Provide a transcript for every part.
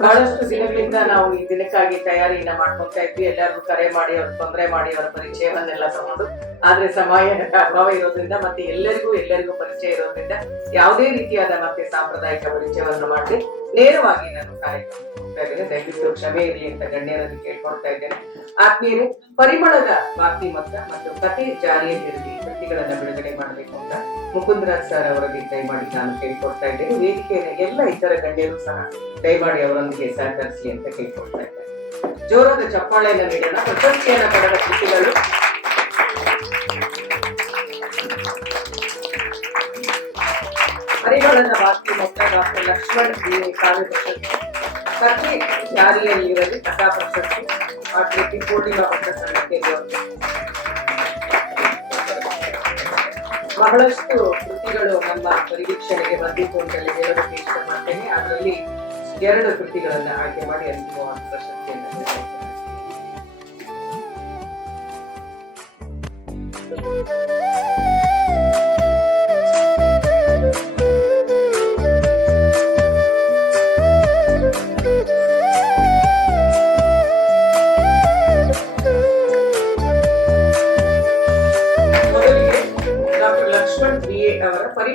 ಬಹಳಷ್ಟು ದಿನಗಳಿಂದ ನಾವು ಈ ದಿನಕ್ಕಾಗಿ ತಯಾರಿಯನ್ನ ಮಾಡ್ಕೊಂತಾ ಇದ್ವಿ. ಎಲ್ಲರಿಗೂ ಕರೆ ಮಾಡಿ, ಅವ್ರ ತೊಂದರೆ ಮಾಡಿ, ಅವರ ಪರಿಚಯವನ್ನೆಲ್ಲ ತಗೊಂಡು, ಆದ್ರೆ ಸಮಯ ಅಭಾವ ಇರೋದ್ರಿಂದ ಮತ್ತೆ ಎಲ್ಲರಿಗೂ ಎಲ್ಲರಿಗೂ ಪರಿಚಯ ಇರೋದ್ರಿಂದ ಯಾವುದೇ ರೀತಿಯಾದ ಮತ್ತೆ ಸಾಂಪ್ರದಾಯಿಕ ಪರಿಚಯವನ್ನು ಮಾಡಿ ನೇರವಾಗಿ ನಾನು ಕಾರ್ಯಕ್ರಮ ದಯವಿಟ್ಟು ಕ್ಷಮೆ ಇರಲಿ ಅಂತ ಗಣ್ಯರನ್ನು ಕೇಳ್ಕೊಳ್ತಾ ಇದ್ದೇನೆ. ಆತ್ಮೀಯರು, ಪರಿಮಳದ ಬಾಕಿ ಮೊತ್ತ ಮತ್ತು ಕತೆ ಜಾರಿಯಲ್ಲಿರಲಿ ಕೃತಿಗಳನ್ನ ಬಿಡುಗಡೆ ಮಾಡಬೇಕು ಅಂತ ಮುಕುಂದರಾಜ್ ಸರ್ ಅವರಲ್ಲಿ ದಯಮಾಡಿ ನಾನು ಕೇಳ್ಕೊಡ್ತಾ ಇದ್ದೇನೆ. ವೇದಿಕೆಯ ಎಲ್ಲ ಇತರ ಗಣ್ಯರು ಸಹ ದಯಮಾಡಿ ಅವರೊಂದಿಗೆ ಸಹಕರಿಸಲಿ ಅಂತ ಕೇಳ್ಕೊಡ್ತಾ ಇದ್ದೇನೆ. ಜೋರಾದ ಚಪ್ಪಾಳೆಯನ್ನು ನೀಡೋಣ. ಪ್ರಶಸ್ತಿಯನ್ನು ಪಡೆದ ಕೃತಿಗಳು ಪರಿಮಳದ ಬಾಕಿ ಮೊತ್ತ ಡಾಕ್ಟರ್ ಲಕ್ಷ್ಮಣ್ ಬಿ ಎ ಕಾವ್ಯ ಪ್ರಶಸ್ತಿ ಕಥೆ ಜಾರಿಯಲ್ಲಿರಲಿ ಕಥಾ ಪ್ರಶಸ್ತಿ ಡಾಕ್ಟರ್ ಪೂರ್ಣಿಮಾ ಭಟ್ಟ ಸಂಘಕ್ಕೆ ಬಹಳಷ್ಟು ಕೃತಿಗಳು ನಮ್ಮ ಪರಿವೀಕ್ಷಣೆಗೆ ಬಂದಿತ್ತು ಅಂತಲೇ ಹೇಳೋದಕ್ಕೆ ಇಷ್ಟಪಡ್ತೇನೆ ಅದರಲ್ಲಿ ಎರಡು ಕೃತಿಗಳನ್ನು ಆಯ್ಕೆ ಮಾಡಿ ಅಂತಿಮವಾದ ಪ್ರಶಸ್ತಿಯನ್ನು ನೀಡಲಾಯಿತು.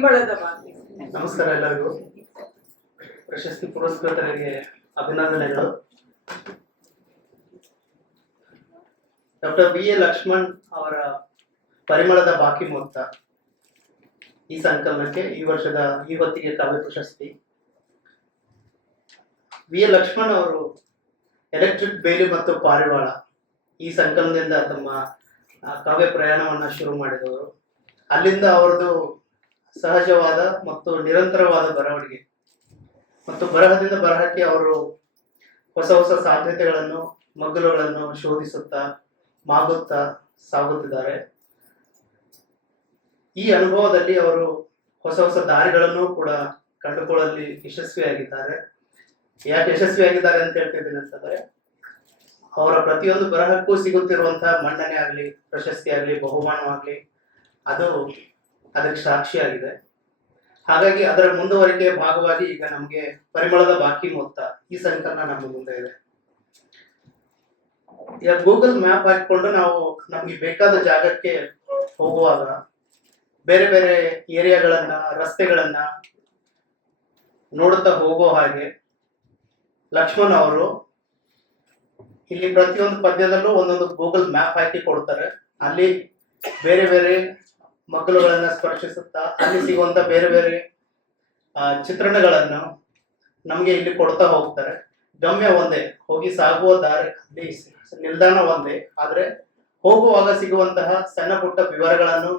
ನಮಸ್ಕಾರ ಎಲ್ಲರಿಗೂ. ಪ್ರಶಸ್ತಿ ಪುರಸ್ಕೃತರಿಗೆ ಅಭಿನಂದನೆಗಳು. ಡಾಕ್ಟರ್ ಬಿ ಎ ಲಕ್ಷ್ಮಣ್ ಅವರ ಪರಿಮಳದ ಬಾಕಿ ಮೊತ್ತ ಈ ಸಂಕಲನಕ್ಕೆ ಈ ವರ್ಷದ ಈ ಹೊತ್ತಿಗೆ ಕಾವ್ಯ ಪ್ರಶಸ್ತಿ. ವಿ ಎ ಲಕ್ಷ್ಮಣ್ ಅವರು ಎಲೆಕ್ಟ್ರಿಕ್ ಬೇಲಿ ಮತ್ತು ಪಾರಿವಾಳ ಈ ಸಂಕಲನದಿಂದ ತಮ್ಮ ಕಾವ್ಯ ಪ್ರಯಾಣವನ್ನು ಶುರು ಮಾಡಿದವರು. ಅಲ್ಲಿಂದ ಅವರದು ಸಹಜವಾದ ಮತ್ತು ನಿರಂತರವಾದ ಬರವಣಿಗೆ. ಮತ್ತು ಬರಹದಿಂದ ಬರಹಕ್ಕೆ ಅವರು ಹೊಸ ಹೊಸ ಸಾಧ್ಯತೆಗಳನ್ನು, ಮಗ್ಗುಲುಗಳನ್ನು ಶೋಧಿಸುತ್ತಾ, ಮಾಗುತ್ತಾ ಸಾಗುತ್ತಿದ್ದಾರೆ. ಈ ಅನುಭವದಲ್ಲಿ ಅವರು ಹೊಸ ಹೊಸ ದಾರಿಗಳನ್ನು ಕೂಡ ಕಂಡುಕೊಳ್ಳಲಿ ಯಶಸ್ವಿಯಾಗಿದ್ದಾರೆ. ಯಾಕೆ ಯಶಸ್ವಿಯಾಗಿದ್ದಾರೆ ಅಂತ ಹೇಳ್ತಿದ್ದೀನಿ ಅಂತಂದ್ರೆ, ಅವರ ಪ್ರತಿಯೊಂದು ಬರಹಕ್ಕೂ ಸಿಗುತ್ತಿರುವಂತಹ ಮನ್ನಣೆ ಆಗಲಿ, ಪ್ರಶಸ್ತಿ ಆಗಲಿ, ಬಹುಮಾನವಾಗಲಿ, ಅದು ಅದಕ್ಕೆ ಸಾಕ್ಷಿಯಾಗಿದೆ. ಹಾಗಾಗಿ ಅದರ ಮುಂದುವರಿಕೆಯ ಭಾಗವಾಗಿ ಈಗ ನಮಗೆ ಪರಿಮಳದ ಬಾಕಿ ಮೊತ್ತ ಈ ಸಂಕಲನ ನಮ್ಮ ಮುಂದೆ ಇದೆ. ಈಗ ಗೂಗಲ್ ಮ್ಯಾಪ್ ಹಾಕಿಕೊಂಡು ನಾವು ನಮ್ಗೆ ಬೇಕಾದ ಜಾಗಕ್ಕೆ ಹೋಗುವಾಗ ಬೇರೆ ಬೇರೆ ಏರಿಯಾಗಳನ್ನ, ರಸ್ತೆಗಳನ್ನ ನೋಡುತ್ತಾ ಹೋಗೋ ಹಾಗೆ ಲಕ್ಷ್ಮಣ್ ಅವರು ಇಲ್ಲಿ ಪ್ರತಿಯೊಂದು ಪದ್ಯದಲ್ಲೂ ಒಂದೊಂದು ಗೂಗಲ್ ಮ್ಯಾಪ್ ಹಾಕಿ ಕೊಡ್ತಾರೆ. ಅಲ್ಲಿ ಬೇರೆ ಬೇರೆ ಮಕ್ಕಳುಗಳನ್ನ ಸ್ಪರ್ಶಿಸುತ್ತಾ ಅಲ್ಲಿ ಸಿಗುವಂತ ಬೇರೆ ಬೇರೆ ಚಿತ್ರಣಗಳನ್ನು ನಮಗೆ ಇಲ್ಲಿ ಕೊಡ್ತಾ ಹೋಗ್ತಾರೆ. ಗಮ್ಯ ಒಂದೇ, ಹೋಗಿ ಸಾಗುವ ದಾರಿ ಅಲ್ಲಿ ನಿಲ್ದಾಣ ಒಂದೇ. ಆದ್ರೆ ಹೋಗುವಾಗ ಸಿಗುವಂತಹ ಸಣ್ಣ ಪುಟ್ಟ ವಿವರಗಳನ್ನು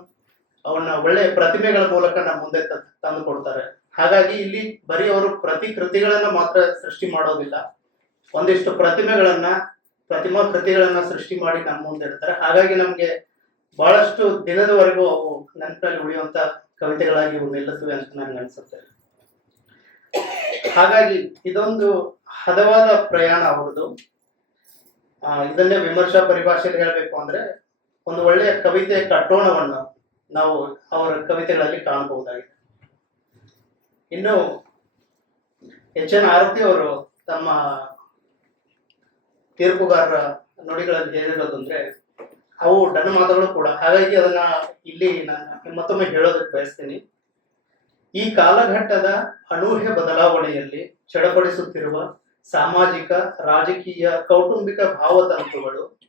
ಅವನ್ನ ಒಳ್ಳೆ ಪ್ರತಿಮೆಗಳ ಮೂಲಕ ನಮ್ಮ ಮುಂದೆ ತಂದು ಕೊಡ್ತಾರೆ. ಹಾಗಾಗಿ ಇಲ್ಲಿ ಬರೀ ಅವರು ಪ್ರತಿ ಕೃತಿಗಳನ್ನ ಮಾತ್ರ ಸೃಷ್ಟಿ ಮಾಡೋದಿಲ್ಲ. ಒಂದಿಷ್ಟು ಪ್ರತಿಮೆಗಳನ್ನ, ಪ್ರತಿಮಾ ಕೃತಿಗಳನ್ನ ಸೃಷ್ಟಿ ಮಾಡಿ ನಮ್ಮ ಮುಂದೆ ಇಡ್ತಾರೆ. ಹಾಗಾಗಿ ನಮ್ಗೆ ಬಹಳಷ್ಟು ದಿನದವರೆಗೂ ಅವು ನೆನಪಲ್ಲಿ ಉಳಿಯುವಂತ ಕವಿತೆಗಳಾಗಿ ಇವು ನಿಲ್ಲುತ್ತವೆ ಅಂತ ನನ್ಗೆ ಅನ್ಸುತ್ತೆ. ಹಾಗಾಗಿ ಇದೊಂದು ಹದವಾದ ಪ್ರಯಾಣ ಅವರದು ಇದನ್ನೇ ವಿಮರ್ಶಾ ಪರಿಭಾಷೆಯಲ್ಲಿ ಹೇಳಬೇಕು ಅಂದ್ರೆ ಒಂದು ಒಳ್ಳೆಯ ಕವಿತೆಯ ಕಟ್ಟೋಣವನ್ನು ನಾವು ಅವರ ಕವಿತೆಗಳಲ್ಲಿ ಕಾಣಬಹುದಾಗಿದೆ. ಇನ್ನು ಎಚ್ ಎನ್ ಆರತಿ ಅವರು ತಮ್ಮ ತೀರ್ಪುಗಾರರ ನುಡಿಗಳಲ್ಲಿ ಹೇಳಿರೋದು ಅಂದ್ರೆ ಅವು ಡನ್ ಮಾತುಗಳು ಕೂಡ. ಹಾಗಾಗಿ ಅದನ್ನ ಇಲ್ಲಿ ನಾನು ಮತ್ತೊಮ್ಮೆ ಹೇಳೋದಕ್ಕೆ ಬಯಸ್ತೀನಿ. ಈ ಕಾಲಘಟ್ಟದ ಅನೂಹ್ಯ ಬದಲಾವಣೆಯಲ್ಲಿ ಚಡಪಡಿಸುತ್ತಿರುವ ಸಾಮಾಜಿಕ, ರಾಜಕೀಯ, ಕೌಟುಂಬಿಕ ಭಾವತಂತುಗಳು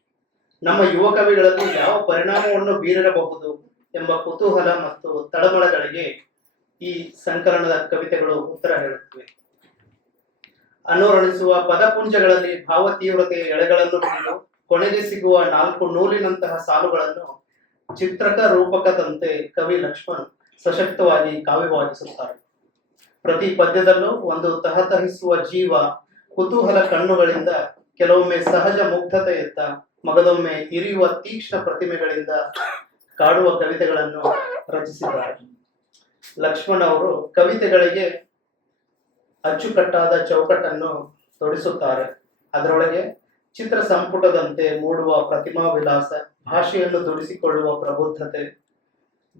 ನಮ್ಮ ಯುವ ಕವಿಗಳಲ್ಲಿ ಯಾವ ಪರಿಣಾಮವನ್ನು ಬೀರಿರಬಹುದು ಎಂಬ ಕುತೂಹಲ ಮತ್ತು ತಳಮಳಗಳಿಗೆ ಈ ಸಂಕಲನದ ಕವಿತೆಗಳು ಉತ್ತರ ಹೇಳುತ್ತವೆ. ಅನುರಣಿಸುವ ಪದಪುಂಜಗಳಲ್ಲಿ ಭಾವ ತೀವ್ರತೆಯ ಎಳೆಗಳನ್ನು ಕೊನೆಗೆ ಸಿಗುವ ನಾಲ್ಕು ನೂಲಿನಂತಹ ಸಾಲುಗಳನ್ನು ಚಿತ್ರಕ ರೂಪಕದಂತೆ ಕವಿ ಲಕ್ಷ್ಮಣ್ ಸಶಕ್ತವಾಗಿ ಕಾವ್ಯವಾಗಿಸುತ್ತಾರೆ ಪ್ರತಿ ಪದ್ಯದಲ್ಲೂ ಒಂದು ತಹತಹಿಸುವ ಜೀವ, ಕುತೂಹಲ ಕಣ್ಣುಗಳಿಂದ ಕೆಲವೊಮ್ಮೆ ಸಹಜ ಮುಗ್ಧತೆಯತ್ತ, ಮಗದೊಮ್ಮೆ ಇರಿಯುವ ತೀಕ್ಷ್ಣ ಪ್ರತಿಮೆಗಳಿಂದ ಕಾಡುವ ಕವಿತೆಗಳನ್ನು ರಚಿಸಿದ್ದಾರೆ. ಲಕ್ಷ್ಮಣ್ ಅವರು ಕವಿತೆಗಳಿಗೆ ಅಚ್ಚುಕಟ್ಟಾದ ಚೌಕಟ್ಟನ್ನು ತೊಡಿಸುತ್ತಾರೆ. ಅದರೊಳಗೆ ಚಿತ್ರ ಸಂಪುಟದಂತೆ ಮೂಡುವ ಪ್ರತಿಮಾ ವಿಲಾಸ ಭಾಷೆಯನ್ನು ದುಡಿಸಿಕೊಳ್ಳುವ ಪ್ರಬುದ್ಧತೆ,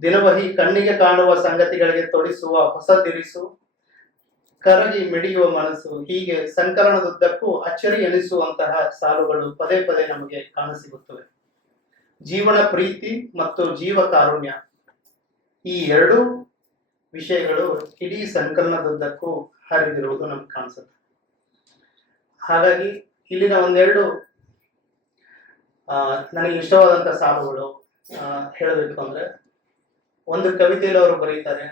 ದಿನವಹಿ ಕಣ್ಣಿಗೆ ಕಾಣುವ ಸಂಗತಿಗಳಿಗೆ ತೊಡಿಸುವ ಹೊಸ ತಿರಿಸು, ಕರಗಿ ಮಿಡಿಯುವ ಮನಸ್ಸು, ಹೀಗೆ ಸಂಕಲನದುದ್ದಕ್ಕೂ ಅಚ್ಚರಿ ಎನಿಸುವಂತಹ ಸಾಲುಗಳು ಪದೇ ಪದೇ ನಮಗೆ ಕಾಣಸಿಗುತ್ತವೆ. ಜೀವನ ಪ್ರೀತಿ ಮತ್ತು ಜೀವ ಕಾರುಣ್ಯ, ಈ ಎರಡು ವಿಷಯಗಳು ಇಡೀ ಸಂಕಲನದುದ್ದಕ್ಕೂ ಹರಿದಿರುವುದು ನಮ್ಗೆ ಕಾಣಿಸುತ್ತೆ. ಹಾಗಾಗಿ ಇಲ್ಲಿನ ಒಂದೆರಡು ನನಗೆ ಇಷ್ಟವಾದಂತ ಸಾಲುಗಳು ಹೇಳಬೇಕು ಅಂದ್ರೆ, ಒಂದು ಕವಿತೆಯಲ್ಲಿ ಅವರು ಬರೀತಾರೆ,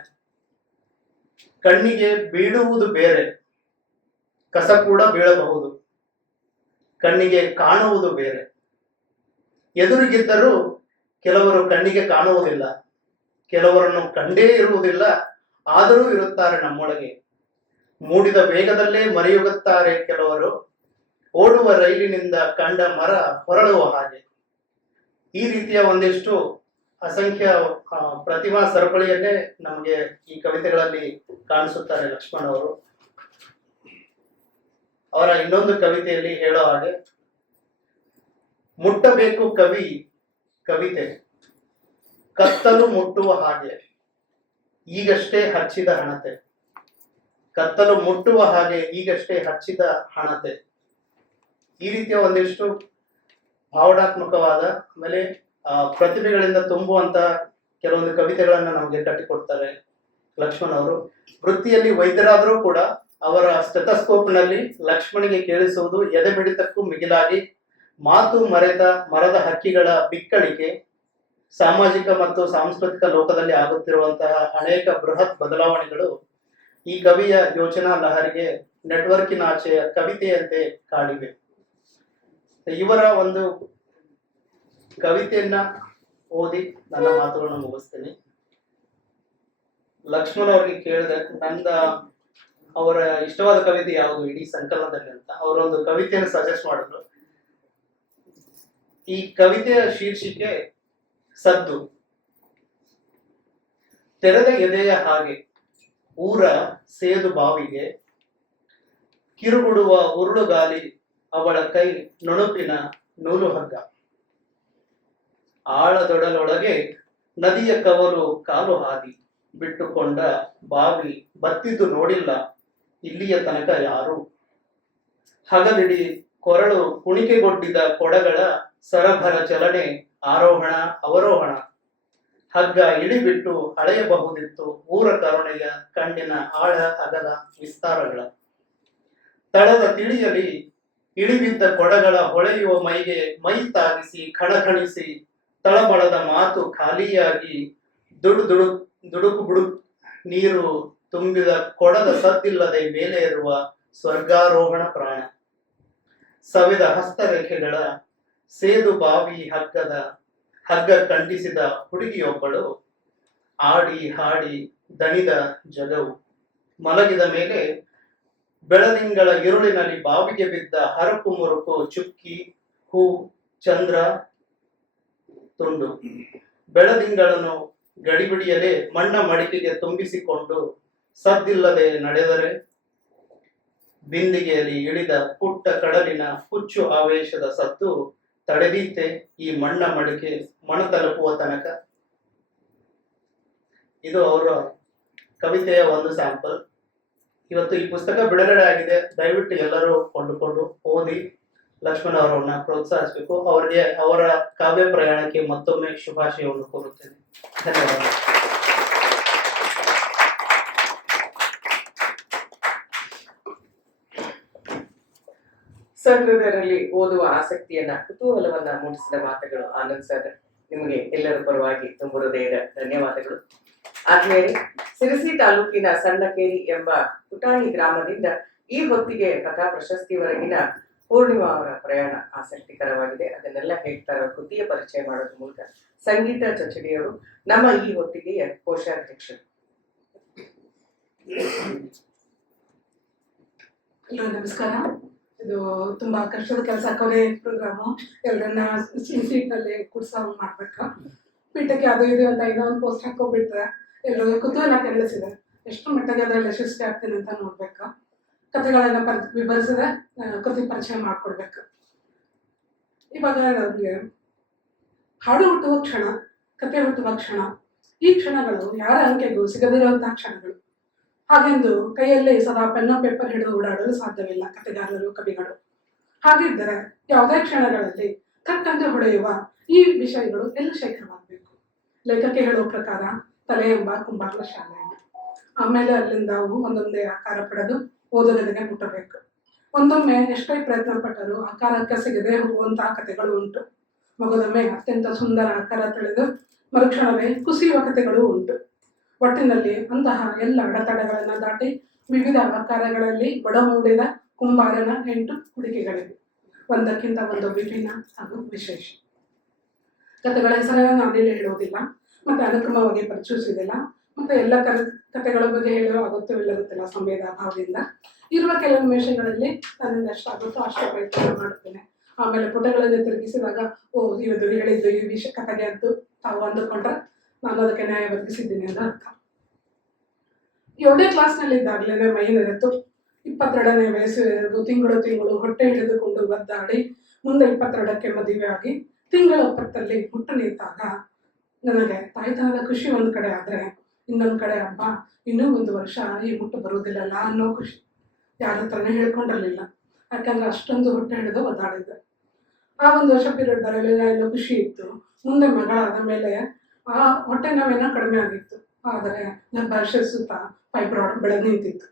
ಕಣ್ಣಿಗೆ ಬೀಳುವುದು ಬೇರೆ, ಕಸ ಕೂಡ ಬೀಳಬಹುದು, ಕಣ್ಣಿಗೆ ಕಾಣುವುದು ಬೇರೆ, ಎದುರಿಗಿದ್ದರೂ ಕೆಲವರು ಕಣ್ಣಿಗೆ ಕಾಣುವುದಿಲ್ಲ, ಕೆಲವರನ್ನು ಕಂಡೇ ಇರುವುದಿಲ್ಲ, ಆದರೂ ಇರುತ್ತಾರೆ ನಮ್ಮೊಳಗೆ, ಮೂಡಿದ ವೇಗದಲ್ಲೇ ಮರೆಯುಗುತ್ತಾರೆ ಕೆಲವರು ಓಡುವ ರೈಲಿನಿಂದ ಕಂಡ ಮರ ಹೊರಳುವ ಹಾಗೆ. ಈ ರೀತಿಯ ಒಂದಿಷ್ಟು ಅಸಂಖ್ಯ ಪ್ರತಿಮಾ ಸರಪಳಿಯನ್ನೇ ನಮಗೆ ಈ ಕವಿತೆಗಳಲ್ಲಿ ಕಾಣಿಸುತ್ತಾರೆ ಲಕ್ಷ್ಮಣ್ ಅವರು. ಅವರ ಇನ್ನೊಂದು ಕವಿತೆಯಲ್ಲಿ ಹೇಳೋ ಹಾಗೆ, ಮುಟ್ಟಬೇಕು ಕವಿ ಕವಿತೆ, ಕತ್ತಲು ಮುಟ್ಟುವ ಹಾಗೆ, ಈಗಷ್ಟೇ ಹಚ್ಚಿದ ಹಣತೆ. ಕತ್ತಲು ಮುಟ್ಟುವ ಹಾಗೆ ಈಗಷ್ಟೇ ಹಚ್ಚಿದ ಹಣತೆ. ಈ ರೀತಿಯ ಒಂದಿಷ್ಟು ಭಾವನಾತ್ಮಕವಾದ ಆಮೇಲೆ ಪ್ರತಿಭೆಗಳಿಂದ ತುಂಬುವಂತ ಕೆಲವೊಂದು ಕವಿತೆಗಳನ್ನ ನಮಗೆ ಕಟ್ಟಿಕೊಡ್ತಾರೆ ಲಕ್ಷ್ಮಣ್ ಅವರು. ವೃತ್ತಿಯಲ್ಲಿ ವೈದ್ಯರಾದರೂ ಕೂಡ ಅವರ ಸ್ಟೆಥಸ್ಕೋಪ್ನಲ್ಲಿ ಲಕ್ಷ್ಮಣಿಗೆ ಕೇಳಿಸುವುದು ಎದೆ ಮಿಡಿತಕ್ಕೂ ಮಿಗಿಲಾಗಿ ಮಾತು ಮರೆತ, ಮರದ ಹಕ್ಕಿಗಳ ಬಿಕ್ಕಳಿಕೆ, ಸಾಮಾಜಿಕ ಮತ್ತು ಸಾಂಸ್ಕೃತಿಕ ಲೋಕದಲ್ಲಿ ಆಗುತ್ತಿರುವಂತಹ ಅನೇಕ ಬೃಹತ್ ಬದಲಾವಣೆಗಳು ಈ ಕವಿಯ ಯೋಚನಾ ಲಹರಿಗೆ ನೆಟ್ವರ್ಕಿನ ಆಚೆಯ ಕವಿತೆಯಂತೆ ಕಾಡಿವೆ ಇವರ ಒಂದು ಕವಿತೆಯನ್ನ ಓದಿ ನನ್ನ ಮಾತುಗಳನ್ನು ಮುಗಿಸ್ತೇನೆ. ಲಕ್ಷ್ಮಣ್ ಅವ್ರಿಗೆ ಕೇಳಿದೆ ನಂದ ಅವರ ಇಷ್ಟವಾದ ಕವಿತೆ ಯಾವುದು? ಇಡೀ ಸಂಕಲನದಲ್ಲಿ ಅಂತ. ಅವರೊಂದು ಕವಿತೆಯನ್ನು ಸಜೆಸ್ಟ್ ಮಾಡಿದ್ರು. ಈ ಕವಿತೆಯ ಶೀರ್ಷಿಕೆ ಸದ್ದು. ತೆರೆದ ಎದೆಯ ಹಾಗೆ ಊರ ಸೇದು ಬಾವಿಗೆ ಕಿರುಗುಡುವ ಉರುಳುಗಾಲಿ ಅವಳ ಕೈ ನುಣುಪಿನ ನೂಲು ಹಗ್ಗ. ಆಳದೊಡಲೊಳಗೆ ನದಿಯ ಕವಲು ಕಾಲು ಹಾದಿ ಬಿಟ್ಟುಕೊಂಡ ಬಾವಿ ಬತ್ತಿದ್ದು ನೋಡಿಲ್ಲ ಇಲ್ಲಿಯ ತನಕ ಯಾರು. ಹಗಲಿಡಿ ಕೊರಳು ಕುಣಿಕೆಗೊಡ್ಡಿದ ಕೊಡಗಳ ಸರಭರ ಚಲನೆ ಆರೋಹಣ ಅವರೋಹಣ. ಹಗ್ಗ ಇಳಿಬಿಟ್ಟು ಅಳೆಯಬಹುದಿತ್ತು ಊರ ಕರುಣೆಯ ಕಣ್ಣಿನ ಆಳ ಅಗಲ ವಿಸ್ತಾರಗಳ. ತಳದ ತಿಳಿಯಲಿ ಇಳಿಬಿದ್ದ ಕೊಡಗಳ ಹೊಳೆಯುವ ಮೈಗೆ ಮೈ ತಾಗಿಸಿ, ಖಣಖಣಿಸಿ, ತಳಮಳದ ಮಾತು ಖಾಲಿಯಾಗಿ ದುಡು ದುಡು ದುಡುಕು ಬುಡುಕ್ ನೀರು ತುಂಬಿದ ಕೊಡದ ಸದ್ದಿಲ್ಲದೆ ಮೇಲೆ ಇರುವ ಸ್ವರ್ಗಾರೋಹಣ ಪ್ರಾಣ. ಸವಿದ ಹಸ್ತರೇಖೆಗಳ ಸೇದು ಬಾವಿ ಹಗ್ಗದ ಹಗ್ಗ ಖಂಡಿಸಿದ ಹುಡುಗಿಯೊಬ್ಬಳು ಆಡಿ ಹಾಡಿ ದಣಿದ ಜಗವು ಮಲಗಿದ ಮೇಲೆ ಬೆಳದಿಂಗಳ ಇರುಳಿನಲ್ಲಿ ಬಾವಿಗೆ ಬಿದ್ದ ಹರಕು ಮುರುಕು ಚುಕ್ಕಿ, ಹೂ, ಚಂದ್ರ, ತುಂಡು. ಬೆಳದಿಂಗಳನ್ನು ಗಡಿಬಿಡಿಯಲೇ ಮಣ್ಣ ಮಡಿಕೆಗೆ ತುಂಬಿಸಿಕೊಂಡು ಸದ್ದಿಲ್ಲದೆ ನಡೆದರೆ ಬಿಂದಿಗೆಯಲ್ಲಿ ಇಳಿದ ಪುಟ್ಟ ಕಡಲಿನ ಹುಚ್ಚು ಆವೇಶದ ಸದ್ದು ತಡೆದೀತೆ ಈ ಮಣ್ಣ ಮಡಿಕೆ ಮಣ ತಲುಪುವ ತನಕ. ಇದು ಅವರ ಕವಿತೆಯ ಒಂದು ಸ್ಯಾಂಪಲ್ ಇವತ್ತು ಈ ಪುಸ್ತಕ ಬಿಡುಗಡೆ ಆಗಿದೆ ದಯವಿಟ್ಟು ಎಲ್ಲರೂ ಕೊಂಡುಕೊಂಡು ಓದಿ ಲಕ್ಷ್ಮಣ್ ಅವರನ್ನ ಪ್ರೋತ್ಸಾಹಿಸಬೇಕು. ಅವರಿಗೆ ಅವರ ಕಾವ್ಯ ಪ್ರಯಾಣಕ್ಕೆ ಮತ್ತೊಮ್ಮೆ ಶುಭಾಶಯವನ್ನು ಕೋರುತ್ತೇನೆ. ಧನ್ಯವಾದ ಸಹೃದಯರಲ್ಲಿ ಓದುವ ಆಸಕ್ತಿಯನ್ನ, ಕುತೂಹಲವನ್ನ ಮೂಡಿಸಿದ ಮಾತುಗಳು ಆನಂದ್ ಸರ್. ನಿಮಗೆ ಎಲ್ಲರ ಪರವಾಗಿ ತುಂಬ ಹೃದಯದ ಧನ್ಯವಾದಗಳು. ಆದ್ಮೇಲೆ ಸಿರಸಿ ತಾಲೂಕಿನ ಸಣ್ಣಕೇರಿ ಎಂಬ ಪುಟಾಣಿ ಗ್ರಾಮದಿಂದ ಈ ಹೊತ್ತಿಗೆ ಕಥಾ ಪ್ರಶಸ್ತಿವರೆಗಿನ ಪೂರ್ಣಿಮಾ ಅವರ ಪ್ರಯಾಣ ಆಸಕ್ತಿಕರವಾಗಿದೆ. ಅದನ್ನೆಲ್ಲ ಹೇಳ್ತಾರ ಕೃತಿಯ ಪರಿಚಯ ಮಾಡೋದ್ರ ಮೂಲಕ ಸಂಗೀತ ಚಚಡಿಯವರು ನಮ್ಮ ಈ ಹೊತ್ತಿಗೆಯ ಕೋಶಾಧ್ಯಕ್ಷರು. ಹಲೋ, ನಮಸ್ಕಾರ. ಇದು ತುಂಬಾ ಕಷ್ಟದ ಕೆಲಸ ಕೊನೆ ಪ್ರೋಗ್ರಾಮ್ ಎಲ್ಲರನ್ನ ಸೀಟ್ನಲ್ಲಿ ಕುಡ್ಸೋ ಮಾಡ್ಬೇಕು. ಪೀಠಕ್ಕೆ ಅದು ಇದು ಅಂತ ಏನೋ ಒಂದು ಪೋಸ್ಟ್ ಹಾಕೋಬಿಟ್ರೆ ಎಲ್ಲರಿಗೂ ಕುತೂಹಲ ಕೆರಳಿಸಿದೆ. ಎಷ್ಟು ಮಟ್ಟಿಗೆ ಅದರಲ್ಲಿ ಯಶಸ್ವಿ ಆಗ್ತೀನಿ ಅಂತ ನೋಡ್ಬೇಕು? ಕಥೆಗಳನ್ನ ಪರ್ ವಿವರಿಸದೆ ಕೃತಿ ಪರಿಚಯ ಮಾಡಿಕೊಡ್ಬೇಕು. ಇವಾಗ ನಮಗೆ ಹಾಡು ಹುಟ್ಟುವ ಕ್ಷಣ, ಕತೆ ಹುಟ್ಟುವ ಕ್ಷಣ, ಈ ಕ್ಷಣಗಳು ಯಾರ ಅಂಕೆಗೂ ಸಿಗದಿರುವಂತಹ ಕ್ಷಣಗಳು. ಹಾಗೆಂದು ಕೈಯಲ್ಲೇ ಸದಾ ಪೆನ್ನು ಪೇಪರ್ ಹಿಡಿದು ಓಡಾಡಲು ಸಾಧ್ಯವಿಲ್ಲ ಕತೆಗಾರರು ಕವಿಗಳು. ಹಾಗಿದ್ದರೆ ಯಾವುದೇ ಕ್ಷಣಗಳಲ್ಲಿ ತಕ್ಕಂತೆ ಹೊಡೆಯುವ ಈ ವಿಷಯಗಳು ಎಲ್ಲ ಶೇಖರವಾಗಬೇಕು? ಲೇಖಕ್ಕೆ ಹೇಳುವ ಪ್ರಕಾರ ತಲೆ ಎಂಬ ಕುಂಬಾರ ಶಾಲೆ ಆಮೇಲೆ ಅಲ್ಲಿಂದ ಅವು ಒಂದೊಂದೇ ಆಕಾರ ಪಡೆದು ಓದೋದಕ್ಕೆ ಮುಟ್ಟಬೇಕು. ಒಂದೊಮ್ಮೆ ಎಷ್ಟೇ ಪ್ರಯತ್ನ ಪಟ್ಟರು ಆಕಾರಕ್ಕೆ ಸಿಗದೆ ಹೋಗುವಂತಹ ಕಥೆಗಳು ಉಂಟು. ಮಗದೊಮ್ಮೆ ಅತ್ಯಂತ ಸುಂದರ ಆಕಾರ ತಿಳಿದು ಮರುಕ್ಷಣವೇ ಕುಸಿಯುವ ಕಥೆಗಳು ಉಂಟು. ಒಟ್ಟಿನಲ್ಲಿ ಅಂತಹ ಎಲ್ಲ ಅಡೆತಡೆಗಳನ್ನು ದಾಟಿ ವಿವಿಧ ಆಕಾರಗಳಲ್ಲಿ ಬಡಮೂಡಿದ ಕುಂಬಾರನ ಎಂಟು ಹುಡುಗಿಗಳಿವೆ ಒಂದಕ್ಕಿಂತ ಒಂದು ವಿಭಿನ್ನ ಹಾಗೂ ವಿಶೇಷ. ಕಥೆಗಳ ಹೆಸರನ್ನು ನಾನಿಲ್ಲಿ ಹೇಳುವುದಿಲ್ಲ. ಮತ್ತೆ ಅನುಕ್ರಮವಾಗಿ ಪರಿಚಯಿಸಿದೆಲ್ಲ ಮತ್ತೆ ಎಲ್ಲ ಕರ, ಕಥೆಗಳ ಬಗ್ಗೆ ಅಗತ್ಯವಿಲ್ಲ ಗೊತ್ತಿಲ್ಲ ಸಮಯದ ಅಭಾವದಿಂದ ಇರುವ ಕೆಲವು ವಿಷಯಗಳಲ್ಲಿ ನನ್ನಿಂದ ಎಷ್ಟಾಗುತ್ತೋ ಅಷ್ಟು ಪ್ರಯತ್ನ ಮಾಡ್ತೇನೆ ಆಮೇಲೆ ಪುಟಗಳನ್ನು ತಿರುಗಿಸಿದಾಗ, ಓ, ಇವತ್ತು ಹೇಳಿದ್ದು ಈ ವಿಷಯ ಕಥೆಗೆ ಅಂತ ತಾವು ಅಂದುಕೊಂಡ್ರೆ ನಾನು ಅದಕ್ಕೆ ನ್ಯಾಯ ಒದಗಿಸಿದ್ದೀನಿ ಅಂತ ಅರ್ಥ. ಏಳನೇ ಕ್ಲಾಸ್ನಲ್ಲಿ ಇದ್ದಾಗಲೇ ಮೈ ನೆರೆತು ಇಪ್ಪತ್ತೆರಡನೇ ವಯಸ್ಸು ತಿಂಗಳು ತಿಂಗಳು ಹೊಟ್ಟೆ ಹಿಡಿದುಕೊಂಡು ಒದ್ದಾಡಿ, ಮುಂದೆ ಇಪ್ಪತ್ತೆರಡಕ್ಕೆ ಮದುವೆ ಆಗಿ, ತಿಂಗಳ ಒಪ್ಪತ್ತಲ್ಲಿ ಹುಟ್ಟು ನಿಂತಾಗ ನನಗೆ ತಾಯ್ತನದ ಖುಷಿ ಒಂದು ಕಡೆ ಆದರೆ ಇನ್ನೊಂದು ಕಡೆ ಹಬ್ಬ ಇನ್ನೂ ಒಂದು ವರ್ಷ ಈ ಮುಟ್ಟು ಬರುವುದಿಲ್ಲಲ್ಲ ಅನ್ನೋ ಖುಷಿ ಯಾರ ಹತ್ರನೇ ಹೇಳ್ಕೊಂಡಿರಲಿಲ್ಲ. ಯಾಕಂದ್ರೆ ಅಷ್ಟೊಂದು ಹೊಟ್ಟೆ ಹಿಡಿದು ಒದ್ದಾಡಿದ್ದೆ. ಆ ಒಂದು ವರ್ಷ ಪೀರಿಯಡ್ ಬರಲಿಲ್ಲ ಎಲ್ಲೋ ಖುಷಿ ಇತ್ತು. ಮುಂದೆ ಮಗಳಾದ ಮೇಲೆ ಆ ಹೊಟ್ಟೆ ನಾವೇನೋ ಕಡಿಮೆ ಆಗಿತ್ತು. ಆದರೆ ಸುತ್ತ ಪೈಪ್ರಾಡ್ ಬೆಳೆ ನಿಂತಿತ್ತು.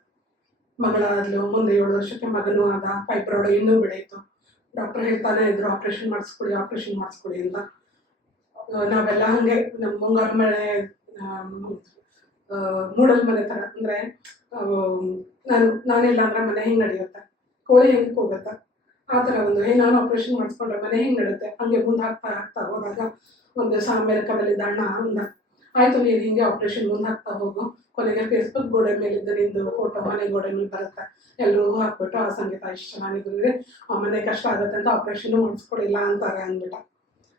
ಮಗಳಾದ್ಲು ಮುಂದೆ ಏಳು ವರ್ಷಕ್ಕೆ ಮಗನೂ ಆದ ಪೈಪ್ರಾಡ್ ಇನ್ನೂ ಬೆಳೆಯಿತು. ಡಾಕ್ಟರ್ ಹೇಳ್ತಾನೆ, ಇದ್ರು ಆಪ್ರೇಷನ್ ಮಾಡಿಸ್ಕೊಡಿ ಆಪ್ರೇಷನ್ ಮಾಡಿಸ್ಕೊಡಿ ಅಂತ. ನಾವೆಲ್ಲ ಹಂಗೆ ನಮ್ಮ ಮುಂಗಾರು ಮಳೆ ಮೂಡಲ್ ಮನೆ ಥರ ಅಂದರೆ ನಾನು, ನಾನಿಲ್ಲ ಅಂದ್ರೆ ಮನೆ ಹಿಂಗೆ ನಡೆಯುತ್ತೆ? ಕೋಳಿ ಹೆಂಗೆ ಹೋಗುತ್ತೆ ಆ ಥರ ಒಂದು ಹೇ ನಾನು ಆಪ್ರೇಷನ್ ಮಾಡಿಸ್ಕೊಂಡ್ರೆ ಮನೆ ಹಿಂಗೆ ನಡೆಯುತ್ತೆ? ಹಂಗೆ ಮುಂದೆ ಹಾಕ್ತಾ ಹೋದಾಗ ಒಂದು ದಿವಸ ಅಮೆರಿಕದಲ್ಲಿದ್ದ ಅಣ್ಣ ಅಂದ. ಆಯಿತು, ನೀನು ಹಿಂಗೆ ಆಪ್ರೇಷನ್ ಮುಂದೆ ಹಾಕ್ತಾ ಹೋಗು. ಕೊನೆಗೆ ಫೇಸ್ಬುಕ್ ಗೋಡೆ ಮೇಲಿದ್ದ ನಿಂದು ಫೋಟೋ ಮನೆ ಗೋಡೆ ಮೇಲೆ ಬರುತ್ತೆ. ಎಲ್ರಿಗೂ ಹಾಕ್ಬಿಟ್ಟು ಆ ಸಂಗೀತ, ಇಷ್ಟು ಚೆನ್ನಾಗಿದ್ರೆ ಆ ಮನೆ ಕಷ್ಟ ಆಗುತ್ತೆ ಅಂತ ಆಪ್ರೇಷನ್ ಮಾಡಿಸ್ಕೊಡಿಲ್ಲ ಅಂತಾರೆ ಅಂದ್ಬಿಟ್ಟ.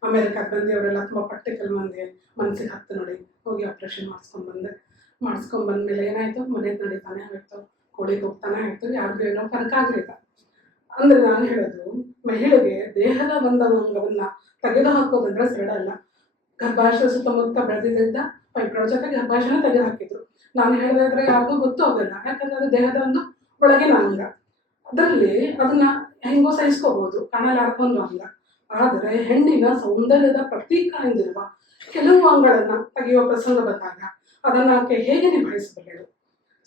ಅಮೇರಿಕಾದ ಮಂದಿ ಅವರೆಲ್ಲ ತುಂಬ ಪರ್ಟಿಕಲ್ ಮಂದಿ. ಮನಸ್ಸಿಗೆ ಹತ್ತು ನೋಡಿ, ಹೋಗಿ ಆಪ್ರೇಷನ್ ಮಾಡಿಸ್ಕೊಂಡ್ ಬಂದೆ. ಮಾಡಿಸ್ಕೊಂಡ್ ಏನಾಯ್ತು? ಮನೆಗೆ ನಡೀತಾನೆ ಹೋಯ್ತು ಕೋಳಿಗೆ ಹೋಗ್ತಾನೆ ಆಯ್ತು ಯಾರಿಗೂ ಏನೋ ತನಕ ಆಗಲಿಲ್ಲ. ಅಂದ್ರೆ ನಾನು ಹೇಳೋದು, ಮಹಿಳೆಗೆ ದೇಹದ ಬಂದ ಅಂಗವನ್ನ ತೆಗೆದು ಹಾಕೋದಂದ್ರೆ ಸರಳ ಅಲ್ಲ. ಗರ್ಭಾಶಯ ಸುತ್ತಮುತ್ತ ಬೆಳೆದಿದ್ದ ಪೈಪ್ಗಳ ಜೊತೆ ಗರ್ಭಾಶಯನ ತೆಗೆದು ಹಾಕಿದ್ರು ನಾನು ಹೇಳಿದ್ರೆ ಯಾರಿಗೂ ಗೊತ್ತೂ ಹೋಗಲ್ಲ. ಯಾಕಂದ್ರೆ ಅದು ದೇಹದ ಒಂದು ಒಳಗಿನ ಅಂಗ. ಅದರಲ್ಲಿ ಅದನ್ನ ಹೆಂಗೋ ಸಹಿಸ್ಕೋಬಹುದು ಕಾಣಲಾರ್ದ ಒಂದು ಅಂಗ. ಆದರೆ ಹೆಣ್ಣಿನ ಸೌಂದರ್ಯದ ಪ್ರತೀಕ ಎಂದಿರುವ ಕೆಲವು ಅಂಗಗಳನ್ನ ತೆಗೆಯುವ ಪ್ರಸಂಗ ಬಂದಾಗ ಅದನ್ನ ಆಕೆ ಹೇಗೆ ನಿಭಾಯಿಸಬಲ್ಲಳು?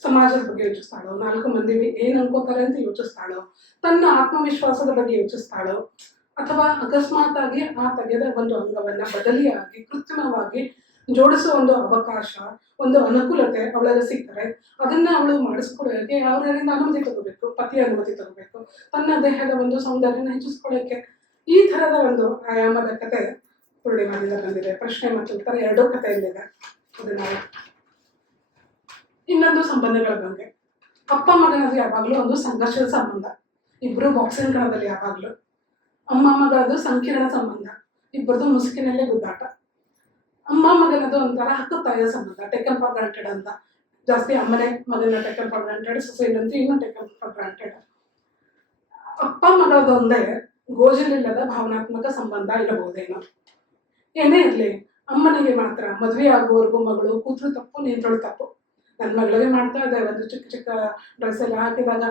ಸಮಾಜದ ಬಗ್ಗೆ ಯೋಚಿಸ್ತಾಳೋ? ನಾಲ್ಕು ಮಂದಿ ಏನ್ ಅನ್ಕೋತಾರೆ ಅಂತ ಯೋಚಿಸ್ತಾಳೋ? ತನ್ನ ಆತ್ಮವಿಶ್ವಾಸದ ಬಗ್ಗೆ ಯೋಚಿಸ್ತಾಳೋ? ಅಥವಾ ಅಕಸ್ಮಾತ್ ಆಗಿ ಆ ತೆಗೆದ ಒಂದು ಅಂಗವನ್ನ ಬದಲಿಯಾಗಿ ಕೃತ್ರಿಮವಾಗಿ ಜೋಡಿಸುವ ಒಂದು ಅವಕಾಶ, ಒಂದು ಅನುಕೂಲತೆ ಅವಳಲ್ಲಿ ಸಿಗ್ತಾರೆ ಅದನ್ನ ಅವಳು ಮಾಡಿಸ್ಕೊಳ್ಳೋಕೆ ಅವರಿಂದ ಅನುಮತಿ ತಗೋಬೇಕು? ಪತಿಯ ಅನುಮತಿ ತಗೋಬೇಕು? ತನ್ನ ದೇಹದ ಒಂದು ಸೌಂದರ್ಯನ ಹೆಚ್ಚಿಸ್ಕೊಳ್ಳೋಕೆ ಈ ಥರದ ಒಂದು ಆಯಾಮದ ಕತೆ ಪೂರ್ಣಿಮಾದಿಂದ ಬಂದಿದೆ. ಪ್ರಶ್ನೆ ಮತ್ತು ಉತ್ತರ ಎರಡೂ ಕತೆ ಇಲ್ಲಿದೆ. ನಾವು ಇನ್ನೊಂದು ಸಂಬಂಧಗಳ ಬಗ್ಗೆ. ಅಪ್ಪ ಮಗನದು ಯಾವಾಗಲೂ ಒಂದು ಸಂಘರ್ಷದ ಸಂಬಂಧ. ಇಬ್ರು ಬಾಕ್ಸಿಂಗ್ ಕಣದಲ್ಲಿ ಯಾವಾಗಲೂ. ಅಮ್ಮ ಮಗಳದು ಸಂಕೀರ್ಣ ಸಂಬಂಧ. ಇಬ್ಬರದು ಮುಸುಕಿನಲ್ಲೇ ಗುದ್ದಾಟ. ಅಮ್ಮ ಮಗನದು ಒಂಥರ ಹಕ್ಕು ತಾಯಿಯ ಸಂಬಂಧ. ಟೇಕನ್ ಫಾರ್ ಗ್ರಾಂಟೆಡ್ ಅಂತ. ಜಾಸ್ತಿ ಅಮ್ಮನೇ ಮಗನ ಟೇಕನ್ ಫಾರ್ ಗ್ರಾಂಟೆಡ್ ಸೊಸೈಟಿ ಇನ್ನೂ ಟೇಕನ್ ಫಾರ್ ಗ್ರಾಂಟೆಡ್ ಅಪ್ಪ ಮಗಳದು ಒಂದೇ ಗೋಜಲಿಲ್ಲದ ಭಾವನಾತ್ಮಕ ಸಂಬಂಧ ಇರಬಹುದೇನೋ? ಏನೇ ಇರಲಿ, ಅಮ್ಮನಿಗೆ ಮಾತ್ರ, ಮದುವೆ ಆಗುವವರೆಗೂ ಮಗಳು, ಕೂತರು ತಪ್ಪು, ನಿಂತಳು ತಪ್ಪು. ನನ್ನ ಮಗಳಿಗೆ ಮಾಡ್ತಾ ಇದ್ದೆ ಒಂದು ಚಿಕ್ಕ ಚಿಕ್ಕ ಡ್ರೆಸ್ ಎಲ್ಲ ಹಾಕಿದಾಗ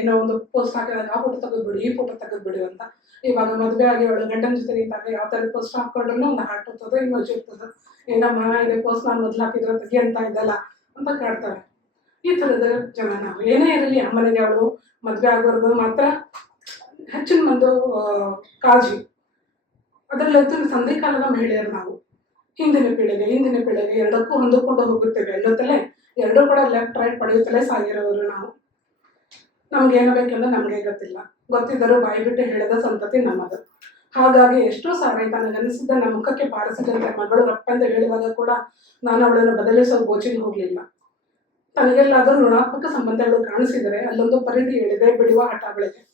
ಏನೋ ಒಂದು ಪೋಸ್ಟ್ ಹಾಕಿದಾಗ, ಆ ಫೋಟೋ ತೆಗೆದ್ಬಿಡಿ ಈ ಫೋಟೋ ತೆಗೆದ್ಬಿಡಿ ಅಂತ. ಇವಾಗ ಮದುವೆ ಆಗಿ ಅವಳು ಗಂಡನ ಜೊತೆ ನಿಂತಾಗ ಯಾವ ಥರ ಪೋಸ್ಟ್ ಹಾಕೊಂಡ್ರು ಒಂದು ಹಾರ್ಟ್ ಹೋಗ್ತದೆ ಇಮೋಜಿ ಇರ್ತದೆ ಏನಮ್ಮ, ಇದೆ ಪೋಸ್ಟ್ ನಾನು ಮೊದಲು ಹಾಕಿದ್ರೆ ತೆಗಿ ಅಂತ ಇದ್ದಲ್ಲ ಅಂತ ಕಾಡ್ತಾರೆ. ಈ ಥರದ ಜನ ನಾವು. ಏನೇ ಇರಲಿ, ಅಮ್ಮನಿಗೆ ಅವಳು ಮದುವೆ ಆಗೋರ್ಗು ಮಾತ್ರ ಹೆಚ್ಚಿನ ಒಂದು ಕಾಳಜಿ. ಅದರಲ್ಲಂತೂ ಸಂಧಿಕಾಲದ ಮಹಿಳೆಯರು ನಾವು. ಹಿಂದಿನ ಪೀಳಿಗೆ ಹಿಂದಿನ ಪೀಳಿಗೆ ಎರಡಕ್ಕೂ ಹೊಂದಿಕೊಂಡು ಹೋಗುತ್ತೇವೆ. ಎನ್ನುತ್ತಲೇ ಎರಡೂ ಕೂಡ ಲೆಫ್ಟ್ ರೈಟ್ ಪಡೆಯುತ್ತಲೇ ಸಾಗಿರೋರು ನಾವು. ನಮ್ಗೆ ಏನು ಬೇಕೆಂದು ನಮಗೆ ಗೊತ್ತಿಲ್ಲ. ಗೊತ್ತಿದ್ದರೂ ಬಾಯಿ ಬಿಟ್ಟು ಹೇಳದ ಸಂತತಿ ನಮ್ಮದು. ಹಾಗಾಗಿ ಎಷ್ಟೋ ಸಾರಿ ತನಗನಿಸಿದ್ದ ನಮ್ಮ ಮುಖಕ್ಕೆ ಪಾರಿಸಿದಂತೆ ಮಗಳು ಅಂತ ಹೇಳುವಾಗ ಕೂಡ ನಾನು ಅವಳನ್ನು ಬದಲಿಸಲು ಗೋಚಿಗೆ ಹೋಗಲಿಲ್ಲ. ತನಗೆಲ್ಲಾದರೂ ಋಣಾತ್ಮಕ ಸಂಬಂಧಗಳು ಕಾಣಿಸಿದರೆ ಅಲ್ಲೊಂದು ಪರಿಧಿ ಎಳೆದೇ ಬಿಡುವ ಹಠಗಳಿಗೆ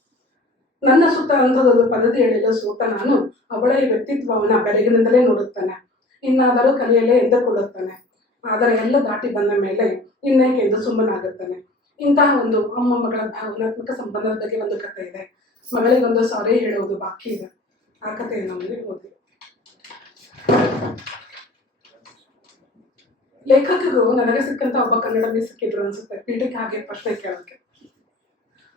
ನನ್ನ ಸುತ್ತ ಅಂಥದ್ದೊಂದು ಪದ್ಧತಿ ಹೇಳಿದ ಸೂತ ನಾನು ಅವಳ ಈ ವ್ಯಕ್ತಿತ್ವವನ್ನು ಬೆಳಗಿನಿಂದಲೇ ನೋಡುತ್ತಾನೆ. ಇನ್ನಾದರೂ ಕಲಿಯಲೇ ಎಂದುಕೊಳ್ಳುತ್ತಾನೆ. ಆದರೆ ಎಲ್ಲ ದಾಟಿ ಬಂದ ಮೇಲೆ ಇನ್ನೇಕೆ ಎಂದು ಸುಮ್ಮನಾಗುತ್ತಾನೆ. ಇಂತಹ ಒಂದು ಅಮ್ಮ ಮಗಳ ಭಾವನಾತ್ಮಕ ಸಂಬಂಧದ ಬಗ್ಗೆ ಒಂದು ಕಥೆ ಇದೆ. ಮಗಳಿಗೊಂದು ಸಾರಿ ಹೇಳುವುದು ಬಾಕಿ ಇದೆ. ಆ ಕಥೆಯನ್ನು ಮುಂದೆ ಓದಿ. ಲೇಖಕರು ನನಗೆ ಸಿಕ್ಕಂತ ಒಬ್ಬ ಕನ್ನಡ ಸಿಕ್ಕಿದ್ರು ಅನ್ಸುತ್ತೆ. ಪೀಠಕ್ಕೆ ಹಾಗೆ ಪ್ರಶ್ನೆ ಕೇಳೋಕೆ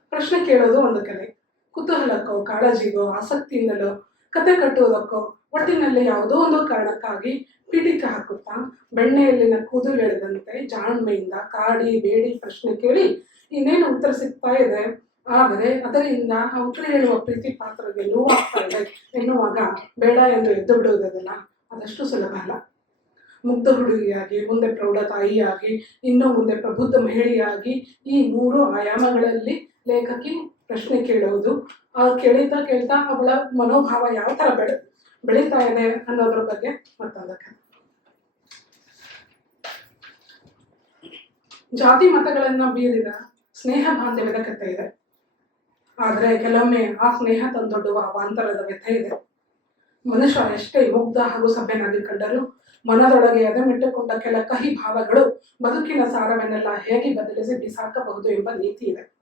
ಪ್ರಶ್ನೆ ಕೇಳೋದು ಒಂದು ಕಲೆ. ಕುತೂಹಲಕ್ಕೋ, ಕಾಳಜಿಗೋ, ಆಸಕ್ತಿಯಿಂದಲೋ, ಕತೆ ಕಟ್ಟುವುದಕ್ಕೋ, ಒಟ್ಟಿನಲ್ಲಿ ಯಾವುದೋ ಒಂದು ಕಾರಣಕ್ಕಾಗಿ ಪೀಠಿಕೆ ಹಾಕುತ್ತಾ, ಬೆಣ್ಣೆಯಲ್ಲಿನ ಕೂದಲು ಎಳೆದಂತೆ ಜಾಣ್ಮೆಯಿಂದ ಕಾಡಿ, ಬೇಡಿ ಪ್ರಶ್ನೆ ಕೇಳಿ ಇನ್ನೇನು ಉತ್ತರ ಸಿಗ್ತಾ ಇದೆ? ಆದರೆ ಅದರಿಂದ ಉತ್ತರ ಹೇಳುವ ಪ್ರೀತಿ ಪಾತ್ರಗೆ ನೋವಾಗ್ತಾ ಇದೆ ಎನ್ನುವಾಗ ಬೇಡ ಎಂದು ಎದ್ದು ಬಿಡುವುದಲ್ಲ ಅದಷ್ಟು ಸುಲಭ ಅಲ್ಲ. ಮುಗ್ಧ ಹುಡುಗಿಯಾಗಿ, ಮುಂದೆ ಪ್ರೌಢ ತಾಯಿಯಾಗಿ, ಇನ್ನು ಮುಂದೆ ಪ್ರಬುದ್ಧ ಮಹಿಳೆಯಾಗಿ ಈ ಮೂರು ಆಯಾಮಗಳಲ್ಲಿ ಲೇಖಕಿ ಪ್ರಶ್ನೆ ಕೇಳುವುದು ಆ ಕೇಳಿತಾ ಕೇಳ್ತಾ ಅವಳ ಮನೋಭಾವ ಯಾವ ಥರ ಬೆಳೆ, ಬೆಳೀತಾ ಇದೆ ಅನ್ನೋದ್ರ ಬಗ್ಗೆ ಕಥೆ ಜಾತಿ ಮತಗಳನ್ನ ಬೀರಿದ ಸ್ನೇಹ ಬಾಂಧವ್ಯದ ಕಥೆ ಇದೆ. ಆದರೆ ಕೆಲವೊಮ್ಮೆ ಆ ಸ್ನೇಹ ತಂದೊಡ್ಡುವ ಅವಾಂತರದ ವ್ಯಥೆ ಇದೆ. ಮನುಷ್ಯ ಎಷ್ಟೇ ಮುಗ್ಧ ಹಾಗೂ ಸಭ್ಯನಾಗಿ ಕಂಡರೂ ಮನದೊಳಗೆ ಎದೆಮಿಟ್ಟುಕೊಂಡ ಕೆಲ ಕಹಿ ಭಾವಗಳು ಬದುಕಿನ ಸಾರವನ್ನೆಲ್ಲ ಹೇಗೆ ಬದಲಿಸಿ ಬಿಸಾಕಬಹುದು ಎಂಬ ನೀತಿ ಇದೆ.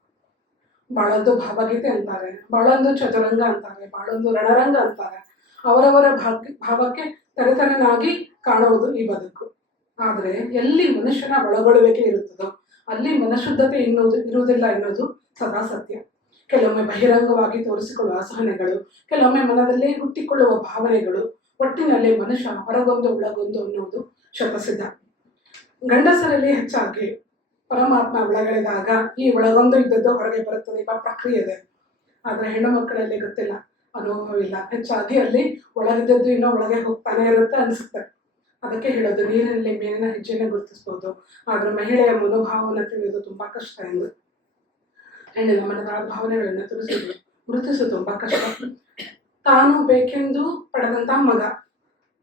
ಬಾಳೊಂದು ಭಾವಗೀತೆ ಅಂತಾರೆ, ಬಾಳೊಂದು ಚದುರಂಗ ಅಂತಾರೆ, ಬಾಳೊಂದು ರಣರಂಗ ಅಂತಾರೆ. ಅವರವರ ಭಾವಕ್ಕೆ ತರತರನಾಗಿ ಕಾಣುವುದು ಈ ಬದುಕು. ಆದರೆ ಎಲ್ಲಿ ಮನುಷ್ಯನ ಒಳಗೊಳ್ಳುವಿಕೆ ಇರುತ್ತದೋ, ಅಲ್ಲಿ ಮನಶುದ್ಧತೆ ಎನ್ನುವುದು ಇರುವುದಿಲ್ಲ ಎನ್ನುವುದು ಸದಾ ಸತ್ಯ. ಕೆಲವೊಮ್ಮೆ ಬಹಿರಂಗವಾಗಿ ತೋರಿಸಿಕೊಳ್ಳುವ ಅಸಹನೆಗಳು, ಕೆಲವೊಮ್ಮೆ ಮನದಲ್ಲೇ ಹುಟ್ಟಿಕೊಳ್ಳುವ ಭಾವನೆಗಳು, ಒಟ್ಟಿನಲ್ಲಿ ಮನುಷ್ಯ ಹೊರಗೊಂದು ಒಳಗೊಂದು ಅನ್ನುವುದು ಶತಸಿದ್ಧ. ಗಂಡಸರಲ್ಲಿ ಹೆಚ್ಚಾಗಿ ಪರಮಾತ್ಮ ಒಳಗಡೆದಾಗ ಈ ಒಳಗೊಂದು ಇದ್ದದ್ದು ಹೊರಗೆ ಬರುತ್ತದೆ ಎಂಬ ಪ್ರಕ್ರಿಯೆ ಇದೆ. ಆದರೆ ಹೆಣ್ಣು ಮಕ್ಕಳಲ್ಲಿ ಗೊತ್ತಿಲ್ಲ. ಅನುಭವವಿಲ್ಲ ಹೆಚ್ಚಾಗಿ ಅಲ್ಲಿ ಒಳಗಿದ್ದದ್ದು ಇನ್ನೂ ಒಳಗೆ ಹೋಗ್ತಾನೆ ಇರುತ್ತೆ ಅನಿಸುತ್ತೆ. ಅದಕ್ಕೆ ಹೇಳೋದು, ನೀರಿನಲ್ಲಿ ಮೇಲಿನ ಹೆಜ್ಜೆನ ಗುರುತಿಸ್ಬೋದು. ಆದರೆ ಮಹಿಳೆಯ ಮನೋಭಾವವನ್ನು ತಿಳಿಯೋದು ತುಂಬಾ ಕಷ್ಟ ಎಂದು. ಹೆಣ್ಣಿನ ಮನದ ಭಾವನೆಗಳನ್ನು ತಿಳಿಸೋದು, ಗುರುತಿಸೋದು ತುಂಬಾ ಕಷ್ಟ. ತಾನು ಬೇಕೆಂದು ಪಡೆದಂತ ಮಗ,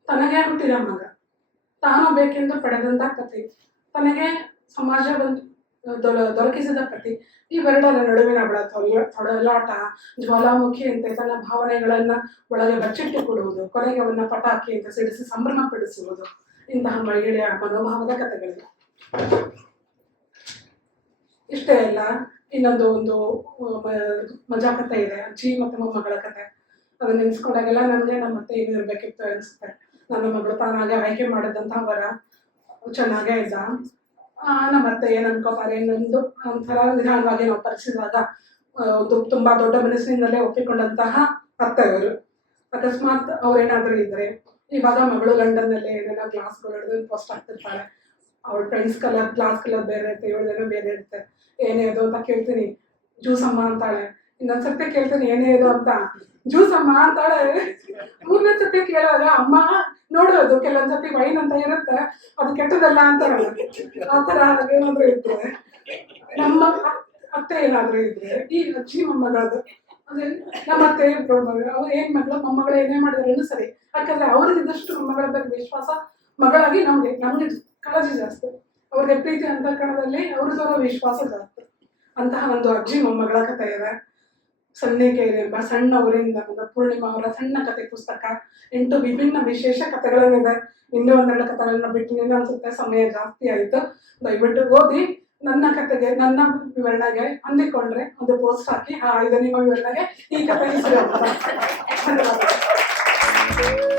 ತನಗೆ ಹುಟ್ಟಿದ ಮಗ. ತಾನು ಬೇಕೆಂದು ಪಡೆದಂತ ಪತಿ ತನಗೆ ಸಮಾಜ ಬಂದು ದೊರ- ದೊರಕಿಸಿದ ಪ್ರತಿ ಇವೆರಡರ ನಡುವಿನ ಬಳ ತೊಡಲಾಟ, ಜ್ವಾಲಾಮುಖಿ ಜ್ವಾಲಾಮುಖಿಯಂತೆ ತನ್ನ ಭಾವನೆಗಳನ್ನ ಒಳಗೆ ಬಚ್ಚಿಟ್ಟುಕೊಡುವುದು ಕೊನೆಗೆ ಅವನ್ನ ಪಟಾಕಿ ಅಂತ ಸಿಡಿಸಿ ಸಂಭ್ರಮಪಡಿಸುವುದು. ಇಂತಹ ಮಹಿಳೆಯ ಮನೋಭಾವದ ಕಥೆಗಳಿವೆ ಇಷ್ಟೇ ಅಲ್ಲ, ಇನ್ನೊಂದು ಒಂದು ಮಜಾ ಕಥೆ ಇದೆ ಅಜ್ಜಿ ಮತ್ತು ಮೊಮ್ಮಗಳ ಕಥೆ. ಅದನ್ನ ನೆನೆಸ್ಕೊಂಡಾಗೆಲ್ಲ ನನಗೆ ನಮ್ಮ ಮತ್ತೆ ಏನು ಇರ್ಬೇಕಿತ್ತು ಅನಿಸುತ್ತೆ. ನನ್ನ ಮಗಳು ತಾನಾಗೆ ಆಯ್ಕೆ ಮಾಡಿದಂತಹ ವರ, ಚೆನ್ನಾಗೇ ಇದ್ದ. ನಮ್ಮ ಅತ್ತೆ ಏನ್ ಅನ್ಕೋತಾರೆ ಇನ್ನೊಂದು ಒಂಥರ ನಿಧಾನವಾಗಿ ನಾವು ಪರಿಸಿದಾಗ ತುಂಬ ದೊಡ್ಡ ಮನಸ್ಸಿನಿಂದಲೇ ಒಪ್ಪಿಕೊಂಡಂತಹ ಅತ್ತೆಯವರು. ಅಕಸ್ಮಾತ್ ಅವ್ರೇನಾದರೂ ಇದ್ದರೆ ಇವಾಗ ಮಗಳು ಗಂಡನಲ್ಲೇ ಏನೇನೋ ಕ್ಲಾಸ್ಗಳು ಹಿಡಿದು ಫಸ್ಟ್ ಆಗ್ತಿರ್ತಾಳೆ ಅವಳ ಫ್ರೆಂಡ್ಸ್ ಕಲರ್ ಕ್ಲಾಸ್ ಕಲರ್ ಬೇರೆ ಇರುತ್ತೆ ಇವಳದೇನೋ ಬೇರೆ ಇರುತ್ತೆ. ಏನೇ ಇದು ಅಂತ ಕೇಳ್ತೀನಿ. ಜ್ಯೂಸ್ ಅಮ್ಮ ಅಂತಾಳೆ. ಇನ್ನೊಂದ್ಸರ್ತಿ ಕೇಳ್ತೀನಿ, ಏನೇ ಇದು ಅಂತ. ಜ್ಯೂಸ್ ಅಮ್ಮ ಅಂತಾಳೆ ಮೂರನೇ ಸತಿ ಕೇಳುವಾಗ ಅಮ್ಮ ನೋಡೋದು ಕೆಲವೊಂದ್ಸತಿ ವೈನ್ ಅಂತ ಇರುತ್ತೆ, ಅದು ಕೆಟ್ಟದಲ್ಲ ಅಂತಾರಲ್ಲ. ಆ ಥರ ಏನಾದ್ರೂ ಇದ್ರೆ, ನಮ್ಮ ಅತ್- ಅತ್ತೆ ಏನಾದ್ರು ಇದ್ರೆ, ಈ ಅಜ್ಜಿ ಮೊಮ್ಮಗಳದು. ಅಂದ್ರೆ ನಮ್ಮ ಅತ್ತೆ ಇಬ್ರು ಮಗಳು ಅವ್ರು ಏನ್ ಮಗಳು ಮೊಮ್ಮಗಳು ಏನೇ ಮಾಡಿದ್ರು ಸರಿ. ಯಾಕಂದ್ರೆ ಅವ್ರಿಗಿದ್ದಷ್ಟು ಮೊಮ್ಮಗಳ ಬಗ್ಗೆ ವಿಶ್ವಾಸ, ಮಗಳಾಗಿ ನಮ್ಗೆ ನಮ್ಗೆ ಕಾಳಜಿ ಜಾಸ್ತಿ. ಅವ್ರಿಗೆ ಪ್ರೀತಿ ಅಂತರ್ಕಣದಲ್ಲಿ ಅವ್ರದ್ದು ವಿಶ್ವಾಸ ಜಾಸ್ತಿ. ಅಂತಹ ಒಂದು ಅಜ್ಜಿ ಮೊಮ್ಮಗಳ ಕಥೆ ಇದೆ. ಸನ್ನಿಕೇರಿ ಎಂಬ ಸಣ್ಣ ಊರಿಂದ ಪೂರ್ಣಿಮಾ ಅವರ ಸಣ್ಣ ಕಥೆ ಪುಸ್ತಕ. ಎಂಟು ವಿಭಿನ್ನ ವಿಶೇಷ ಕಥೆಗಳೇನಿದೆ ಇನ್ನೂ ಒಂದೆರಡು ಕಥೆಗಳನ್ನ ಬಿಟ್ಟು ಇನ್ನೂ ಅನ್ಸುತ್ತೆ. ಸಮಯ ಜಾಸ್ತಿ ಆಯಿತು. ದಯವಿಟ್ಟು ಓದಿ ನನ್ನ ಕಥೆಗೆ ನನ್ನ ವಿವರಣೆಗೆ ಅಂದಿಕೊಂಡ್ರೆ ಒಂದು ಪೋಸ್ಟ್ ಹಾಕಿ, ಆ ಇದು ನಿಮ್ಮ ವಿವರಣೆಗೆ ಈ ಕಥೆ. ಧನ್ಯವಾದಗಳು.